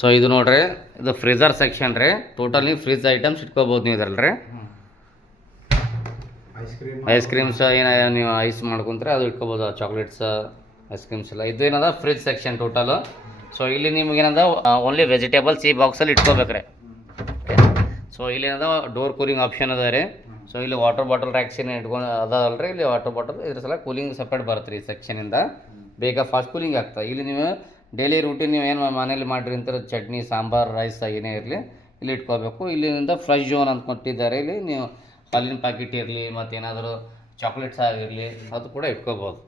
So ಇದು ನೋಡ್ರಿ ಇದು ಫ್ರೀಜರ್ ಸೆಕ್ಷನ್ ರೀ. ಟೋಟಲ್ ನೀವು ಫ್ರಿಜ್ ಐಟಮ್ಸ್ ಇಟ್ಕೋಬೋದು ನೀವು ಇದ್ರಲ್ಲ ರೀ. ಐಸ್ ಕ್ರೀಮ್ ಐಸ್ ಕ್ರೀಮ್ಸ್ ಏನಾದ್ರು ನೀವು ಐಸ್ ಮಾಡ್ಕೊಂತಾರೆ ಅದು ಇಟ್ಕೋಬೋದು ಚಾಕ್ಲೇಟ್ಸ್ ಐಸ್ ಕ್ರೀಮ್ಸ್ ಎಲ್ಲ. ಇದು ಏನದ? ಫ್ರಿಜ್ ಸೆಕ್ಷನ್ ಟೋಟಲು ಸೊ ಇಲ್ಲಿ ನಿಮ್ಗೆ ಏನದ? ಓನ್ಲಿ ವೆಜಿಟೇಬಲ್ಸ್ ಈ ಬಾಕ್ಸಲ್ಲಿ ಇಟ್ಕೋಬೇಕ್ರೆ ಸೊ ಇಲ್ಲಿ ಏನದ? ಡೋರ್ ಕೂಲಿಂಗ್ ಆಪ್ಷನ್ ಅದ ರೀ. ಸೊ ಇಲ್ಲಿ ವಾಟರ್ ಬಾಟಲ್ ರ್ಯಾಕ್ಸ್ ಏನು ಇಟ್ಕೊಂಡು ಅದಲ್ರಿ ಇಲ್ಲಿ ವಾಟರ್ ಬಾಟಲ್ ಇದ್ರ ಸಲ ಕೂಲಿಂಗ್ ಸಪ್ರೇಟ್ ಬರುತ್ತೆ ರೀ ಸೆಕ್ಷನಿಂದ ಬೇಗ ಫಾಸ್ಟ್ ಕೂಲಿಂಗ್ ಆಗ್ತದೆ. ಇಲ್ಲಿ ನೀವು ಡೈಲಿ ರೂಟೀನ್ ನೀವು ಏನು ಮನೇಲಿ ಮಾಡಿರಿ ಅಂತ ಚಟ್ನಿ, ಸಾಂಬಾರು ರೈಸ್ ಏನೇ ಇರಲಿ. ಇಲ್ಲಿ ಇಟ್ಕೋಬೇಕು. ಇಲ್ಲಿಂದ ಫ್ರೆಶ್ ಜೋನ್ ಅಂತ ಕೊಟ್ಟಿದ್ದಾರೆ ಇಲ್ಲಿ. ನೀವು ಹಾಲಿನ ಪ್ಯಾಕೆಟ್ ಇರಲಿ, ಮತ್ತೇನಾದರೂ ಚಾಕ್ಲೇಟ್ಸ್ ಆಗಿರಲಿ, ಅದು ಕೂಡ ಇಟ್ಕೋಬೋದು.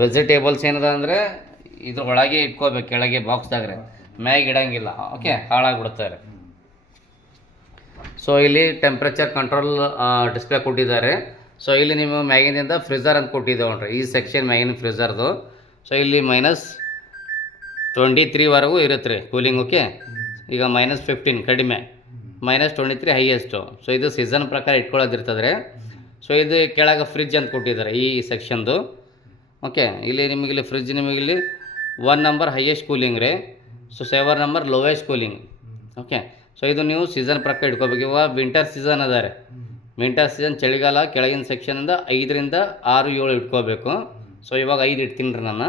ವೆಜಿಟೇಬಲ್ಸ್ ಏನದ ಅಂದರೆ ಇದ್ರ ಒಳಗೆ ಇಟ್ಕೋಬೇಕು, ಕೆಳಗೆ ಬಾಕ್ಸ್ದಾಗ್ರೆ ಮ್ಯಾಗ ಇಡಂಗಿಲ್ಲ. ಓಕೆ ಹಾಳಾಗ್ಬಿಡ್ತಾರೆ. ಸೊ ಇಲ್ಲಿ ಟೆಂಪ್ರೇಚರ್ ಕಂಟ್ರೋಲ್ ಡಿಸ್ಪ್ಲೇ ಕೊಟ್ಟಿದ್ದಾರೆ. ಸೊ ಇಲ್ಲಿ ನೀವು ಮ್ಯಾಗಿನಿಂದ ಫ್ರಿಜರ್ ಅಂತ ಕೊಟ್ಟಿದ್ದೇವೆ ನೋಡ್ರಿ. ಈ ಸೆಕ್ಷನ್ ಮ್ಯಾಗಿನ ಫ್ರಿಜರ್ದು ಸೊ ಇಲ್ಲಿ ಮೈನಸ್ ಟ್ವೆಂಟಿ ತ್ರೀವರೆಗೂ ಇರುತ್ತೆ ರೀ ಕೂಲಿಂಗ್ ಓಕೆ ಈಗ ಮೈನಸ್ ಫಿಫ್ಟೀನ್ ಕಡಿಮೆ. Minus twenty three highest so ಇದು ಸೀಸನ್ ಪ್ರಕಾರ ಇಟ್ಕೊಳ್ಳೋದಿರ್ತದೆ ಸೊ ಇದು ಕೆಳಗೆ ಫ್ರಿಜ್ ಅಂತ ಕೊಟ್ಟಿದ್ದಾರೆ ಈ ಸೆಕ್ಷನ್ದು ಓಕೆ ಇಲ್ಲಿ ನಿಮಗೆ ಇಲ್ಲಿ ಫ್ರಿಜ್ ನಿಮಗೆ ಇಲ್ಲಿ ಒನ್ ನಂಬರ್ ಹೈಯೆಸ್ಟ್ ಕೂಲಿಂಗ್ ರೀ. So seven number lowest cooling okay so ಇದು ನೀವು ಸೀಸನ್ ಪ್ರಕಾರ ಇಟ್ಕೋಬೇಕು. ಇವಾಗ ವಿಂಟರ್ ಸೀಸನ್ ಅದ ವಿಂಟರ್ ಸೀಸನ್ ಚಳಿಗಾಲ ಕೆಳಗಿನ ಸೆಕ್ಷನಿಂದ ಐದರಿಂದ ಆರು ಏಳು ಇಟ್ಕೋಬೇಕು. ಸೊ ಇವಾಗ ಐದು ಇಡ್ತೀನಿ ರೀ ನಾನು.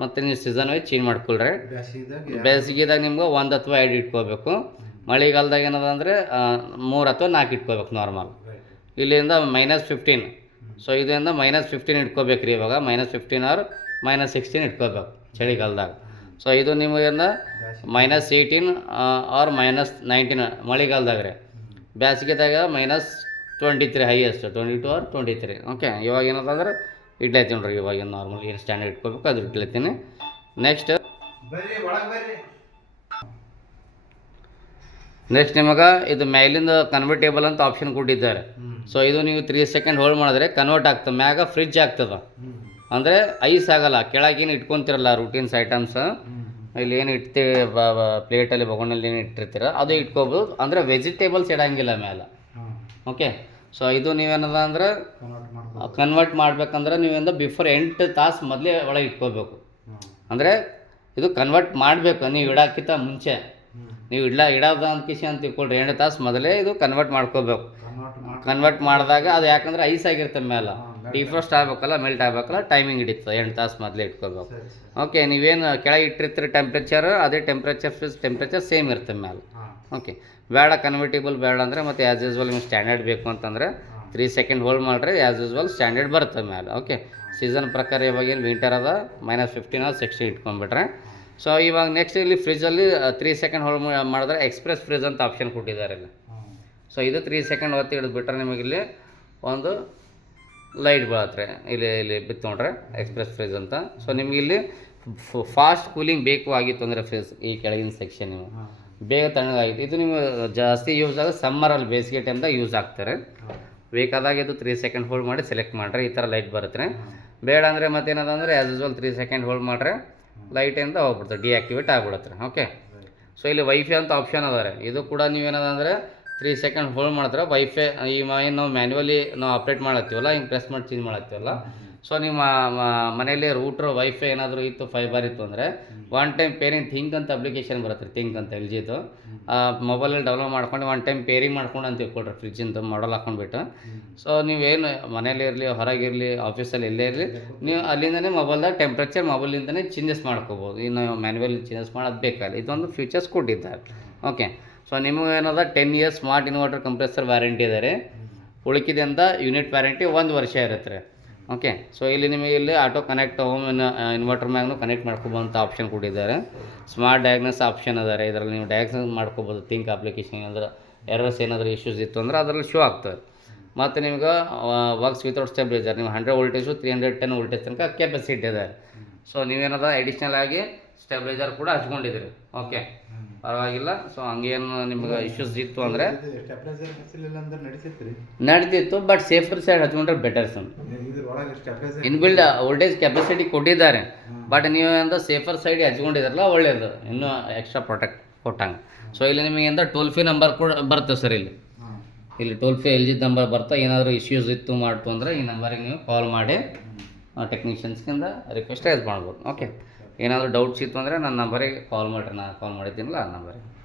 ಮತ್ತು ನೀವು ಸೀಸನ್ ವೈಸ್ ಚೇಂಜ್ ಮಾಡ್ಕೊಳ್ರಿ. ಬೇಸಿಗೆದಾಗ ನಿಮ್ಗೆ ಒಂದು ಅಥವಾ ಎರಡು ಇಟ್ಕೋಬೇಕು. ಮಳೆಗಾಲದಾಗ ಏನದ ಅಂದರೆ ಮೂರು ಅಥವಾ ನಾಲ್ಕು ಇಟ್ಕೋಬೇಕು ನಾರ್ಮಲ್ ಇಲ್ಲಿಂದ ಮೈನಸ್ ಫಿಫ್ಟೀನ್ ಸೊ ಇದರಿಂದ ಮೈನಸ್ ಫಿಫ್ಟೀನ್ ಇಟ್ಕೋಬೇಕು ರೀ ಇವಾಗ. Minus fifteen or minus sixteen ಇಟ್ಕೋಬೇಕು ಚಳಿಗಾಲದಾಗ. ಸೊ ಇದು ನಿಮಗೇನ minus eighteen or minus nineteen ಮಳೆಗಾಲದಾಗ ರೀ. ಬೇಸಿಗೆದಾಗ minus twenty three highest twenty two or twenty three okay ಇವಾಗ ಏನಂತಂದ್ರೆ ಇಡ್ಲೈತಿ ನೋಡ್ರಿ ಇವಾಗ ನಾರ್ಮಲ್ ಏನು ಸ್ಟ್ಯಾಂಡರ್ಡ್ ಇಟ್ಕೋಬೇಕು ಅದು ಇಡ್ಲತ್ತೀನಿ ನೆಕ್ಸ್ಟ್ ನೆಕ್ಸ್ಟ್ ನಿಮಗೆ ಇದು ಮೇಲಿಂದ ಕನ್ವರ್ಟೇಬಲ್ ಅಂತ ಆಪ್ಷನ್ ಕೊಟ್ಟಿದ್ದಾರೆ. ಸೊ ಇದು ನೀವು ತ್ರೀ ಸೆಕೆಂಡ್ ಹೋಲ್ಡ್ ಮಾಡಿದ್ರೆ ಕನ್ವರ್ಟ್ ಆಗ್ತದೆ ಮ್ಯಾಗ ಫ್ರಿಜ್ ಆಗ್ತದೆ. ಅಂದರೆ ಐಸ್ ಆಗಲ್ಲ ಕೆಳಗೇನು ಇಟ್ಕೊತಿರಲ್ಲ ರೂಟೀನ್ಸ್ ಐಟಮ್ಸ್ ಇಲ್ಲಿ ಏನು ಇಡ್ತೀವಿ ಪ್ಲೇಟಲ್ಲಿ ಬಗೊಂಡಲ್ಲಿ ಏನು ಇಟ್ಟಿರ್ತೀರ ಅದು ಇಟ್ಕೋಬೋದು. ಅಂದರೆ ವೆಜಿಟೇಬಲ್ಸ್ ಇಡಂಗಿಲ್ಲ ಮೇಲೆ ಓಕೆ ಸೊ ಇದು ನೀವೇನದ ಅಂದ್ರೆ ಕನ್ವರ್ಟ್ ಮಾಡ್ಬೇಕಂದ್ರೆ ನೀವಿಂದ ಬಿಫೋರ್ ಎಂಟು ತಾಸು ಮೊದಲೇ ಒಳಗೆ ಇಟ್ಕೋಬೇಕು. ಅಂದರೆ ಇದು ಕನ್ವರ್ಟ್ ಮಾಡಬೇಕು ನೀವು ಇಡಕ್ಕಿಂತ ಮುಂಚೆ. ನೀವು ಇಡ್ಲ ಇಡೋದು ಅಂತ ಕಿಸಿ ಅಂತ ತಿಳ್ಕೊಳ್ರಿ ಎಂಟು ತಾಸು ಮೊದಲೇ ಇದು ಕನ್ವರ್ಟ್ ಮಾಡ್ಕೋಬೇಕು. ಕನ್ವರ್ಟ್ ಕನ್ವರ್ಟ್ ಮಾಡಿದಾಗ ಅದು ಯಾಕಂದ್ರೆ ಐಸ್ ಆಗಿರ್ತದೆ ಮೇಲೆ. ಡಿಫ್ರೋಸ್ಟ್ ಆಗ್ಬೇಕಲ್ಲ ಮೆಲ್ಟ್ ಆಗ್ಬೇಕಲ್ಲ ಟೈಮಿಂಗ್ ಹಿಡಿತು ಎಂಟು ತಾಸು ಮೊದಲೇ ಇಟ್ಕೋಬೇಕು. ಓಕೆ ನೀವೇನು ಕೆಳಗೆ ಇಟ್ಟಿರ್ತೀರಿ ಟೆಂಪ್ರೇಚರ್ ಅದೇ ಟೆಂಪ್ರೇಚರ್ ಫ್ರಿಜ್ ಟೆಂಪ್ರೇಚರ್ ಸೇಮ್ ಇರ್ತದೆ ಮೇಲೆ ಓಕೆ ಬೇಡ ಕನ್ವರ್ಟೇಬಲ್ ಬೇಡ ಅಂದರೆ ಮತ್ತು ಆ್ಯಸ್ ಯೂಸ್ವಲ್ ನಿಮ್ಗೆ ಸ್ಟ್ಯಾಂಡರ್ಡ್ ಬೇಕು ಅಂತಂದರೆ ತ್ರೀ ಸೆಕೆಂಡ್ ಹೋಲ್ಡ್ ಮಾಡಿರಿ ಆ್ಯಸ್ ಯೂಸ್ವಲ್ ಸ್ಟ್ಯಾಂಡರ್ಡ್ ಬರ್ತದೆ ಮೇಲೆ ಓಕೆ ಸೀಸನ್ ಪ್ರಕಾರ ಇವಾಗ ಏನು ವಿಂಟರ್ ಅದ? ಮೈನಸ್ ಫಿಫ್ಟೀನ್ ಅದು ಸಿಕ್ಸ್ಟಿ ಇಟ್ಕೊಂಡ್ಬಿಟ್ರೆ. ಸೊ ಇವಾಗ ನೆಕ್ಸ್ಟ್ ಇಲ್ಲಿ ಫ್ರಿಜ್ಜಲ್ಲಿ ತ್ರೀ ಸೆಕೆಂಡ್ ಹೋಲ್ಡ್ ಮಾಡಿದ್ರೆ ಎಕ್ಸ್ಪ್ರೆಸ್ ಫ್ರಿಜ್ ಅಂತ ಆಪ್ಷನ್ ಕೊಟ್ಟಿದ್ದಾರೆ ಇಲ್ಲಿ. ಸೊ ಇದು ತ್ರೀ ಸೆಕೆಂಡ್ ಒತ್ತಿ ಹಿಡಿದ್ಬಿಟ್ರೆ ನಿಮಗೆ ಇಲ್ಲಿ ಒಂದು ಲೈಟ್ ಬೀಳತ್ತೆ ಇಲ್ಲಿ ಇಲ್ಲಿ ಬಿತ್ತು ನೋಡ್ರೆ ಎಕ್ಸ್ಪ್ರೆಸ್ ಫ್ರಿಜ್ ಅಂತ. ಸೊ ನಿಮ್ಗೆ ಇಲ್ಲಿ ಫಾಸ್ಟ್ ಕೂಲಿಂಗ್ ಬೇಕು ಆಗಿತ್ತು ಅಂದರೆ ಫ್ರಿಜ್ ಈ ಕೆಳಗಿನ ಸೆಕ್ಷನ್ ನೀವು. ಬೇಗ ತಣ್ಣಗಾಗಿತ್ತು. ಇದು ನೀವು ಜಾಸ್ತಿ ಯೂಸ್ ಆಗೋದು ಸಮ್ಮರಲ್ಲಿ ಬೇಸಿಗೆ ಟೈಮ್ದಾಗ ಯೂಸ್ ಆಗ್ತಾರೆ. ಬೇಕಾದಾಗ ಇದು ತ್ರೀ ಸೆಕೆಂಡ್ ಹೋಲ್ಡ್ ಮಾಡಿ ಸೆಲೆಕ್ಟ್ ಮಾಡ್ರೆ ಈ ಥರ ಲೈಟ್ ಬರುತ್ತೆ ಬೇಡ ಅಂದರೆ ಮತ್ತೇನದ ಅಂದರೆ as usual three second hold ಮಾಡ್ರೆ ಲೈಟಿಂದ ಹೋಗ್ಬಿಡ್ತಾರೆ ಡಿಆಕ್ಟಿವೇಟ್ ಆಗ್ಬಿಡತ್ತೆ ಓಕೆ ಸೊ ಇಲ್ಲಿ ವೈಫೈ ಅಂತ ಆಪ್ಷನ್ ಅದಾರೆ ಇದು ಕೂಡ ನೀವೇನದ ಅಂದರೆ ತ್ರೀ ಸೆಕೆಂಡ್ ಹೋಲ್ಡ್ ಮಾಡಿದ್ರೆ ವೈಫೈ ಈ ಏನು ನಾವು ಮ್ಯಾನ್ಯುವಲಿ ನಾವು ಆಪ್ರೇಟ್ ಮಾಡತ್ತೀವಲ್ಲ ಹಿಂಗೆ ಪ್ರೆಸ್ ಮಾಡಿ ಚೇಂಜ್ ಮಾಡತ್ತೀವಲ್ಲ. ಸೊ ನಿಮ್ಮ ಮನೇಲಿ ಮನೆಯಲ್ಲಿ ರೂಟ್ರ್ ವೈಫೈ ಏನಾದರೂ ಇತ್ತು ಫೈಬರ್ ಇತ್ತು ಅಂದರೆ ಒನ್ ಟೈಮ್ ಪೇರಿಂಗ್ ಥಿಂಕ್ ಅಂತ ಅಪ್ಲಿಕೇಶನ್ ಬರುತ್ತೆ ರೀ ಥಿಂಕ್ ಅಂತ ಎಲ್ ಜಿದು ಮೊಬೈಲಲ್ಲಿ ಡೌನ್ಲೋಡ್ ಮಾಡ್ಕೊಂಡು ಒನ್ ಟೈಮ್ ಪೇರಿಂಗ್ ಮಾಡ್ಕೊಂಡು ಅಂತ ತಿಳ್ಕೊಡ್ರಿ ಫ್ರಿಜ್ಜಿಂದು ಮಾಡಲ್ ಹಾಕೊಂಡ್ಬಿಟ್ಟು. ಸೊ ನೀವೇನು ಮನೇಲಿ ಇರಲಿ ಹೊರಗಿರಲಿ ಆಫೀಸಲ್ಲಿ ಎಲ್ಲೇ ಇರಲಿ ನೀವು ಅಲ್ಲಿಂದನೇ ಮೊಬೈಲ್ದಾಗ ಟೆಂಪ್ರೇಚರ್ ಮೊಬೈಲಿಂದನೇ ಚೇಂಜಸ್ ಮಾಡ್ಕೋಬೋದು. ಇನ್ನು ಮ್ಯಾನ್ಯುವಲ್ ಚೇಂಜಸ್ ಮಾಡೋದು ಬೇಕಲ್ಲ ಇದೊಂದು ಫ್ಯೂಚರ್ಸ್ ಕೊಟ್ಟಿದ್ದಾರೆ ಓಕೆ ಸೊ ನಿಮಗೆ ಏನದ? Ten years smart inverter compressor warranty ಇದೆ ರೀ. ಅಂತ ಯೂನಿಟ್ ವ್ಯಾರಂಟಿ ಒಂದು ವರ್ಷ ಇರುತ್ತೆ ರೀ. ಓಕೆ ಸೊ ಇಲ್ಲಿ ನಿಮಗೆ ಇಲ್ಲಿ ಆಟೋ ಕನೆಕ್ಟ್ ಹೋಮ್ ಇನ್ವರ್ಟರ್ ಮ್ಯಾಗೂ ಕನೆಕ್ಟ್ ಮಾಡ್ಕೊಬೋಂಥ ಆಪ್ಷನ್ ಕೊಟ್ಟಿದ್ದಾರೆ. ಸ್ಮಾರ್ಟ್ ಡಯಾಗ್ನಸ್ ಆಪ್ಷನ್ ಅದ ರೀ. ಇದರಲ್ಲಿ ನೀವು ಡಯಾಗ್ನಸ್ ಮಾಡ್ಕೋಬೋದು. ಥಿಂಕ್ ಅಪ್ಲಿಕೇಶನ್ ಏನಾದರೂ ಎರರ್ಸ್ ಏನಾದರೂ ಇಶ್ಯೂಸ್ ಇತ್ತು ಅಂದ್ರೆ ಅದರಲ್ಲಿ ಶೋ ಆಗ್ತದೆ. ಮತ್ತು ನಿಮ್ಗೆ ವರ್ಕ್ಸ್ ವಿತೌಟ್ ಸ್ಟೆಬಿಲೈಸರ್ ನೀವು hundred voltage three hundred ten voltage ತನಕ ಕೆಪಾಸಿಟಿ ಇದೆ. ಸೊ ನೀವೇನದ? ಅಡಿಷ್ನಲ್ ಆಗಿ ಸ್ಟೆಬಿಲೈಸರ್ ಕೂಡ ಹಚ್ಕೊಂಡಿದ್ದೀರಿ. ಓಕೆ ಪರವಾಗಿಲ್ಲ. ಸೊ ಹಂಗೇನು ನಿಮ್ಗೆ ಇಶ್ಯೂಸ್ ಇತ್ತು ಅಂದರೆ? ನಡೀತಿತ್ತು but safer side ಹಚ್ಕೊಂಡ್ರೆ better some inbuilt stabiliser inbuilt voltage capacity ಕೊಟ್ಟಿದ್ದಾರೆ. ಬಟ್ ನೀವು ಸೇಫರ್ ಸೈಡ್ ಹಚ್ಕೊಂಡಿದ್ರಲ್ಲ ಒಳ್ಳೇದು. ಇನ್ನೂ ಎಕ್ಸ್ಟ್ರಾ ಪ್ರೊಟೆಕ್ಟ್ ಕೊಟ್ಟಂಗೆ. ಸೊ ಇಲ್ಲಿ ನಿಮಗೆ ಅಂತ ಟೋಲ್ ಫ್ರೀ ನಂಬರ್ ಕೂಡ ಬರುತ್ತೆ ಸರ್ ಇಲ್ಲಿ. ಇಲ್ಲಿ toll free L G number ಬರ್ತಾ ಏನಾದರೂ ಇಶ್ಯೂಸ್ ಇತ್ತು ಮಾಡ್ತು ಅಂದರೆ ಈ ನಂಬರಿಗೆ ನೀವು ಕಾಲ್ ಮಾಡಿ ಟೆಕ್ನಿಷಿಯನ್ಸ್ಗಿಂದ ರಿಕ್ವೆಸ್ಟ್ ರೈಸ್ ಮಾಡ್ಬೋದು. ಓಕೆ ಏನಾದರೂ ಡೌಟ್ಸ್ ಇತ್ತು ಅಂದರೆ ನನ್ನ ನಂಬರಿಗೆ ಕಾಲ್ ಮಾಡಿರಿ ನಾನು ಕಾಲ್ ಮಾಡಿದ್ದೀನಲ್ಲ ಆ ನಂಬರಿಗೆ.